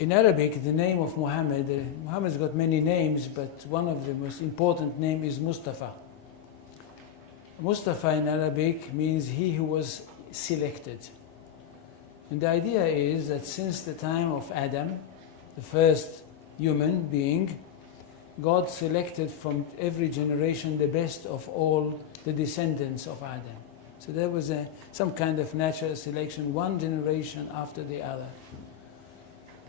In Arabic, the name of Muhammad, Muhammad's got many names, but one of the most important name is Mustafa. Mustafa in Arabic means he who was selected. And the idea is that since the time of Adam, the first human being, God selected from every generation the best of all the descendants of Adam. So there was some kind of natural selection, one generation after the other.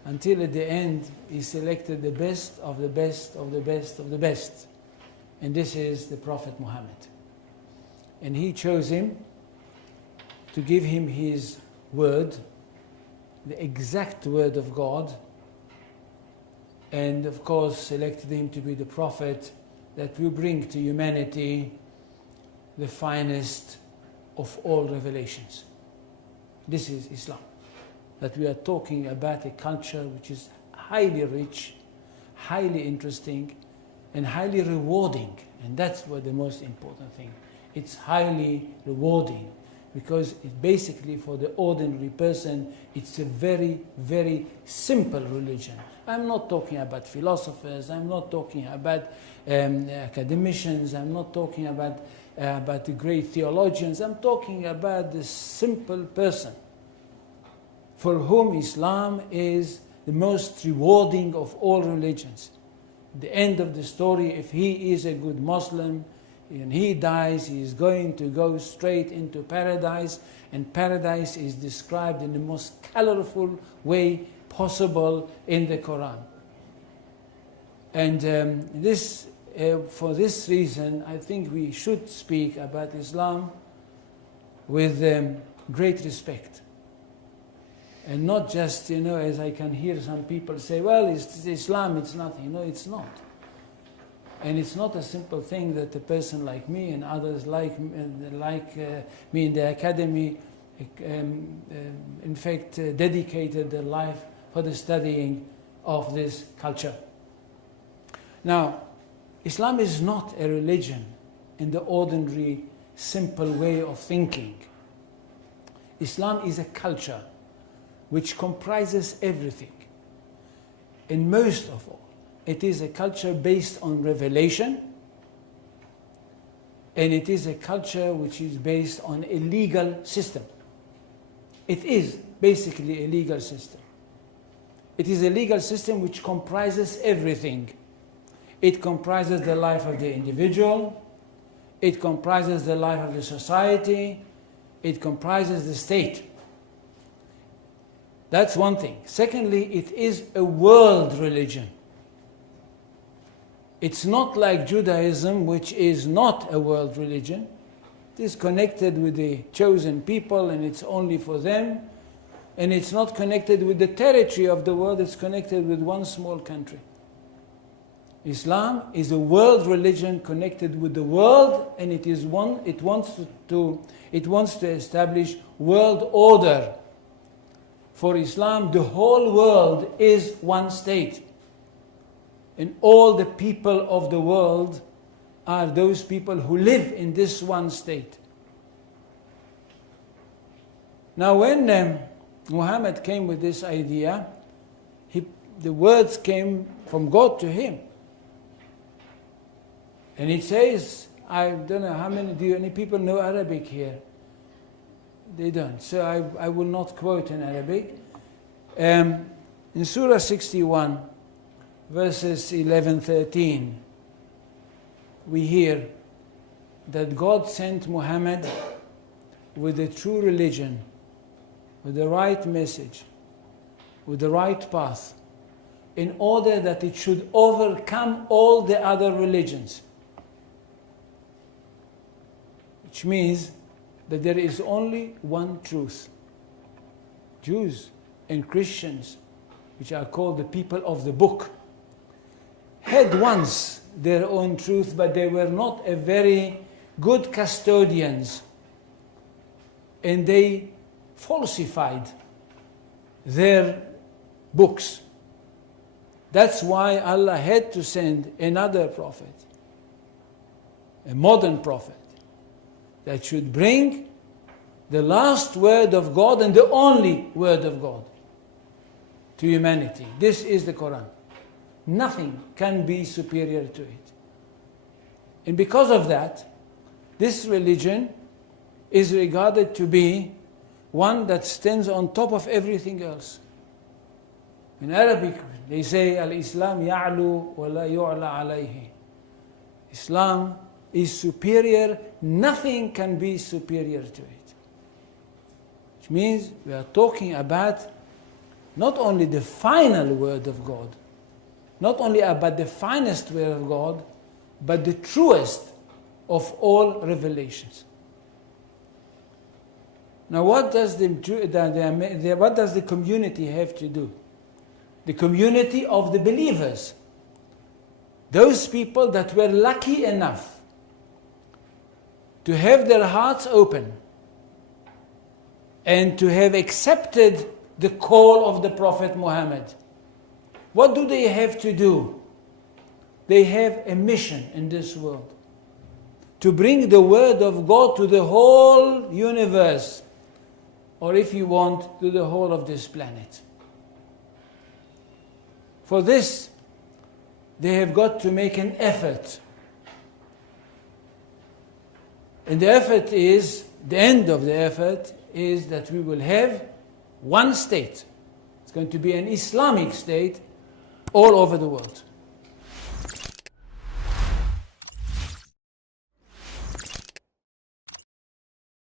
Until at the end, he selected the best of the best of the best of the best. And this is the Prophet Muhammad. And he chose him to give him his word, the exact word of God, and of course selected him to be the prophet that will bring to humanity the finest of all revelations. This is Islam. That we are talking about a culture which is highly rich, highly interesting, and highly rewarding. And that's what the most important thing. It's highly rewarding because it basically, for the ordinary person, it's a very, very simple religion. I'm not talking about philosophers, I'm not talking about academicians, I'm not talking about the great theologians, I'm talking about the simple person for whom Islam is the most rewarding of all religions. At the end of the story, if he is a good Muslim, and he dies, he is going to go straight into paradise, and paradise is described in the most colorful way possible in the Quran. And for this reason, I think we should speak about Islam with great respect. And not just, as I can hear some people say, well, it's Islam, it's nothing. No, it's not. And it's not a simple thing that a person like me and others like me in the academy, in fact, dedicated their life for the studying of this culture. Now, Islam is not a religion in the ordinary, simple way of thinking. Islam is a culture which comprises everything. And most of all, it is a culture based on revelation, and it is a culture which is based on a legal system. It is basically a legal system. It is a legal system which comprises everything. It comprises the life of the individual, it comprises the life of the society, it comprises the state. That's one thing. Secondly, it is a world religion. It's not like Judaism, which is not a world religion. It is connected with the chosen people, and it's only for them. And it's not connected with the territory of the world, it's connected with one small country. Islam is a world religion connected with the world, and it wants to establish world order. For Islam, the whole world is one state. And all the people of the world are those people who live in this one state. Now when Muhammad came with this idea, the words came from God to him. And it says, I don't know how many, do any people know Arabic here? They don't. So I will not quote in Arabic. In Surah 61, verses 11-13, we hear that God sent Muhammad with the true religion, with the right message, with the right path, in order that it should overcome all the other religions. Which means that there is only one truth. Jews and Christians, which are called the people of the book, had once their own truth, but they were not a very good custodians, and they falsified their books. That's why Allah had to send another prophet, a modern prophet, that should bring the last word of God and the only word of God to humanity. This is the Quran. Nothing can be superior to it. And because of that, this religion is regarded to be one that stands on top of everything else. In Arabic, they say, Al-Islam ya'lu wa la yu'la alayhi. Islam is superior, nothing can be superior to it. Which means we are talking about not only the final word of God, not only about the finest word of God, but the truest of all revelations. Now what does the community have to do? The community of the believers. Those people that were lucky enough to have their hearts open and to have accepted the call of the Prophet Muhammad. What do they have to do? They have a mission in this world. To bring the word of God to the whole universe. Or if you want, to the whole of this planet. For this, they have got to make an effort. And the effort is, the end of the effort is that we will have one state. It's going to be an Islamic state all over the world.